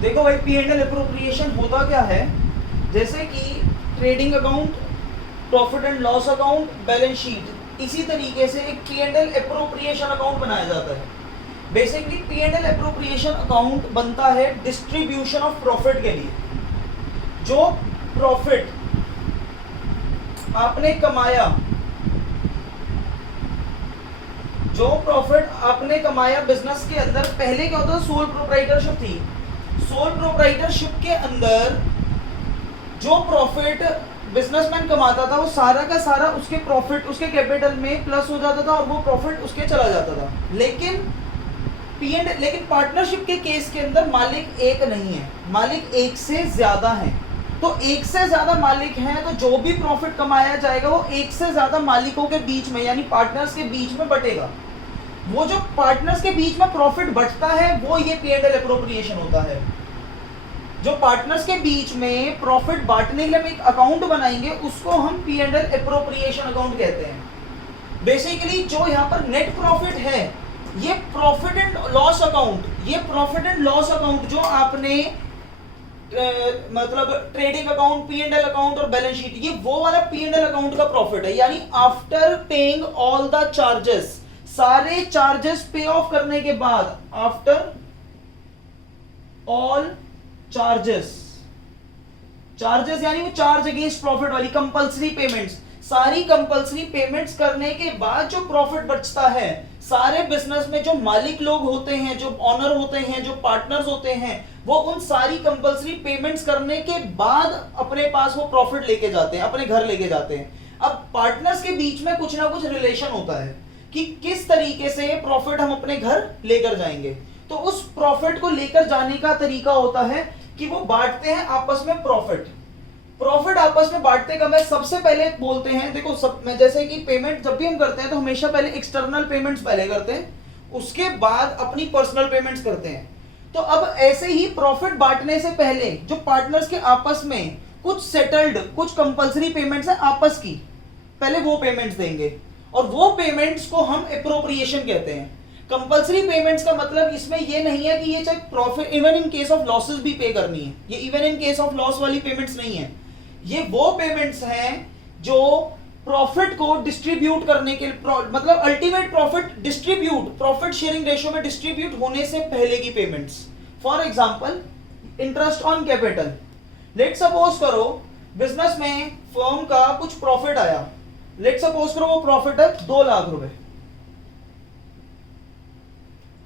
देखो भाई, P and L appropriation होता क्या है, जैसे कि trading account, profit and loss account, balance sheet, इसी तरीके से एक P and L appropriation account बनाया जाता है। Basically P and L appropriation account बनता है डिस्ट्रीब्यूशन ऑफ प्रॉफिट के लिए। जो प्रॉफिट आपने कमाया, जो प्रॉफिट आपने कमाया बिजनेस के अंदर, पहले क्या होता था, सोल प्रोप्राइटरशिप थी। सोल प्रोप्राइटरशिप के अंदर जो प्रॉफिट बिजनेसमैन कमाता था वो सारा का सारा उसके प्रॉफिट, उसके कैपिटल में प्लस हो जाता था और वो प्रॉफिट उसके चला जाता था। लेकिन लेकिन पार्टनरशिप के केस के अंदर मालिक एक नहीं है, मालिक एक से ज्यादा है। तो एक से ज्यादा मालिक हैं तो जो भी प्रॉफिट कमाया जाएगा वो एक से ज्यादा मालिकों के बीच में, यानी पार्टनर्स के बीच में बटेगा। वो जो पार्टनर्स के बीच में प्रॉफिट बचता है वो ये पी एंड एल अप्रोप्रिएशन होता है। जो पार्टनर्स के बीच में प्रॉफिट बांटने के लिए हम एक अकाउंट बनाएंगे उसको हम P and L appropriation account कहते हैं। बेसिकली जो यहाँ पर नेट प्रॉफिट है, ये प्रॉफिट एंड लॉस अकाउंट, ये प्रॉफिट एंड लॉस अकाउंट जो आपने मतलब trading account, P and L account और बैलेंस शीट, ये वो वाला पी एंड एल अकाउंट का प्रॉफिट है। यानी after paying all the charges, सारे चार्जेस पे ऑफ करने के बाद, आफ्टर ऑल चार्जेस, चार्जेस यानी वो चार्ज अगेंस्ट प्रॉफिट वाली कंपल्सरी पेमेंट्स, सारी कंपल्सरी पेमेंट्स करने के बाद जो प्रॉफिट बचता है, सारे बिजनेस में जो मालिक लोग होते हैं, जो ऑनर होते हैं, जो पार्टनर्स होते हैं, वो उन सारी कंपल्सरी पेमेंट्स करने के बाद अपने पास वो प्रॉफिट लेके जाते हैं, अपने घर लेके जाते हैं। अब पार्टनर्स के बीच में कुछ ना कुछ रिलेशन होता है कि किस तरीके से प्रॉफिट हम अपने घर लेकर जाएंगे। तो उस प्रॉफिट को लेकर जाने का तरीका होता है कि वो बांटते हैं आपस में प्रॉफिट। प्रॉफिट आपस में बांटते कब है, सबसे पहले बोलते हैं, देखो सब में जैसे कि पेमेंट जब भी हम करते हैं तो हमेशा पहले एक्सटर्नल पेमेंट्स पहले करते हैं, उसके बाद अपनी पर्सनल पेमेंट्स करते हैं। तो अब ऐसे ही प्रॉफिट बांटने से पहले जो पार्टनर्स के आपस में कुछ सेटल्ड, कुछ कंपल्सरी पेमेंट्स है आपस की, पहले वो पेमेंट्स देंगे और वो पेमेंट्स को हम एप्रोप्रिएशन कहते हैं। कंपल्सरी पेमेंट्स का मतलब इसमें ये नहीं है कि ये चाहे profit, even in case of losses भी पे करनी है, ये even in case of loss वाली पेमेंट्स नहीं है। ये वो पेमेंट्स हैं जो प्रॉफिट को डिस्ट्रीब्यूट करने के मतलब ultimate profit distribute, profit sharing ratio में डिस्ट्रीब्यूट होने से पहले की payments. For example interest on capital. Let suppose करो बिजनेस में फर्म का कुछ प्रॉफिट आया, लेट सपोज करो वो प्रॉफिट है 2 लाख रुपए।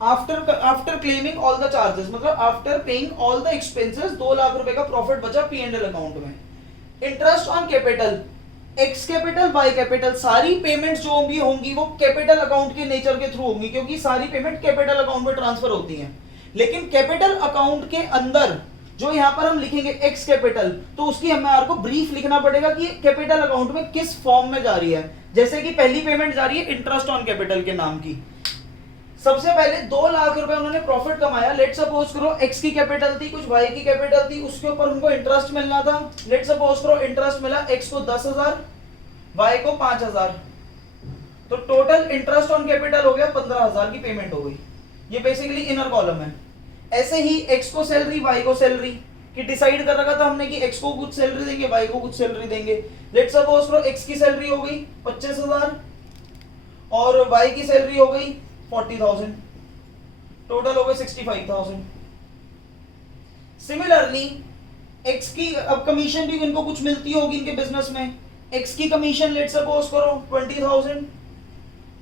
After claiming all the charges, मतलब after paying all the expenses 2 lakh रुपए का प्रॉफिट बचा पी एंड एल अकाउंट में। Interest on capital, X capital, Y capital, सारी पेमेंट्स जो भी होंगी वो कैपिटल अकाउंट के नेचर के थ्रू होंगी, क्योंकि सारी पेमेंट कैपिटल अकाउंट में ट्रांसफर होती हैं। लेकिन कैपिटल अकाउंट के अंदर जो यहां पर हम लिखेंगे एक्स कैपिटल, तो उसकी हमें आपको ब्रीफ लिखना पड़ेगा कि कैपिटल अकाउंट में किस फॉर्म में जा रही है। जैसे कि पहली पेमेंट जा रही है इंटरेस्ट ऑन कैपिटल के नाम की। सबसे पहले 2 लाख रुपए उन्होंने प्रॉफिट कमाया, लेट सपोज करो एक्स की कैपिटल थी, कुछ वाई की कैपिटल थी, उसके ऊपर उनको इंटरेस्ट मिलना था। लेट सपोज करो इंटरेस्ट मिला एक्स को 10,000, वाई को 5,000, तो टोटल इंटरेस्ट ऑन कैपिटल हो गया 15,000 की पेमेंट हो गई। ये बेसिकली इनर कॉलम है। ऐसे ही एक्स को सैलरी, वाई को सैलरी, कि डिसाइड कर रखा था हमने कि एक्स को कुछ सैलरी देंगे, वाई को कुछ सैलरी देंगे। लेट सपोज करो एक्स की सैलरी हो गई 25,000 और वाई की सैलरी हो गई 40,000, टोटल हो गए 65,000। सिमिलरली एक्स की अब कमीशन भी इनको कुछ मिलती होगी इनके बिजनेस में। एक्स की कमीशन लेट सपोज करो 20,000,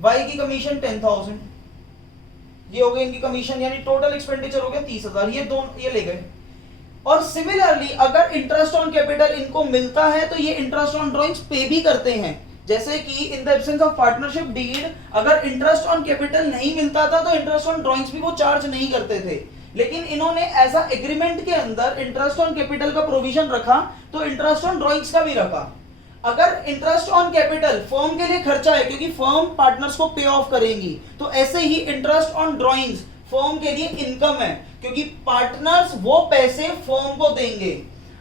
वाई की कमीशन 10,000, ये हो गई इनकी कमीशन, यानी टोटल एक्सपेंडिचर हो गया 30,000। ये दोनों ये ले गए। और सिमिलरली अगर इंटरेस्ट ऑन कैपिटल इनको मिलता है तो ये इंटरेस्ट ऑन ड्रॉइंग्स पे भी करते हैं। जैसे कि in the absence of partnership deed अगर इंटरेस्ट ऑन कैपिटल नहीं मिलता था तो इंटरेस्ट ऑन ड्रॉइंग्स भी वो चार्ज नहीं करते थे, लेकिन इन्होंने एज अ एग्रीमेंट के अंदर इंटरेस्ट ऑन कैपिटल का प्रोविजन रखा तो इंटरेस्ट ऑन ड्रॉइंग्स का भी रखा। अगर इंटरेस्ट ऑन कैपिटल फर्म के लिए खर्चा है क्योंकि फर्म पार्टनर्स को पे ऑफ करेंगी, तो ऐसे ही इंटरेस्ट ऑन ड्रॉइंग्स फर्म के लिए इनकम है क्योंकि पार्टनर्स वो पैसे फर्म को देंगे।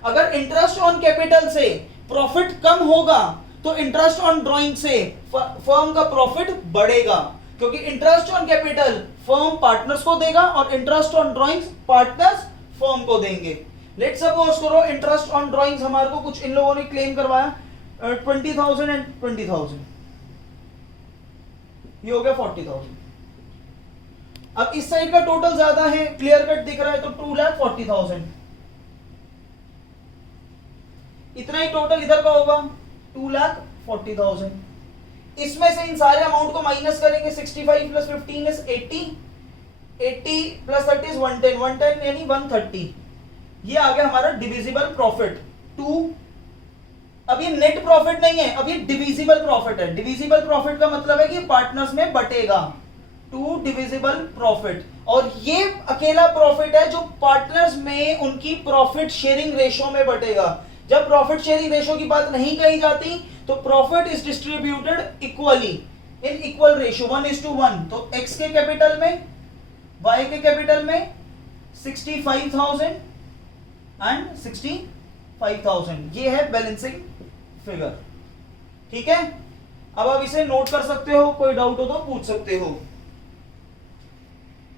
अगर इंटरेस्ट ऑन कैपिटल से प्रॉफिट कम होगा तो इंटरेस्ट ऑन ड्रॉइंग से फर्म का प्रॉफिट बढ़ेगा, क्योंकि interest on capital firm partners को देगा और interest on drawings partners firm को देंगे। लेट सपोज करो इंटरेस्ट ऑन ड्राइंग्स हमारे को कुछ इन लोगों ने क्लेम करवाया 20,000 एंड 20,000, ये हो गया 40,000। अब इस साइड का टोटल ज्यादा है, क्लियर कट दिख रहा है, तो 2,40,000, इतना ही टोटल इधर का होगा 2,40,000। इसमें से इन सारे अमाउंट को माइनस करेंगे, 65 प्लस 15 इज 80, 80 प्लस 30 इज 110, 110 यानी 130। ये आ गया हमारा डिविजिबल प्रॉफिट 2। अब ये नेट प्रॉफिट नहीं है, अब ये डिविजिबल प्रॉफिट है। डिविजिबल प्रॉफिट का मतलब है कि पार्टनर्स में बटेगा, 2 डिविजिबल प्रॉफिट। और ये अकेला प्रॉफिट है जो पार्टनर्स में उनकी प्रॉफिट शेयरिंग रेशो में बटेगा। जब प्रॉफिट शेयरिंग रेशो की बात नहीं कही जाती तो profit is distributed equally in equal ratio 1:1। तो एक्स के कैपिटल में, वाई के कैपिटल में 65,000 एंड 65,000, ये है बैलेंसिंग फिगर। ठीक है, अब आप इसे नोट कर सकते हो, कोई डाउट हो तो पूछ सकते हो।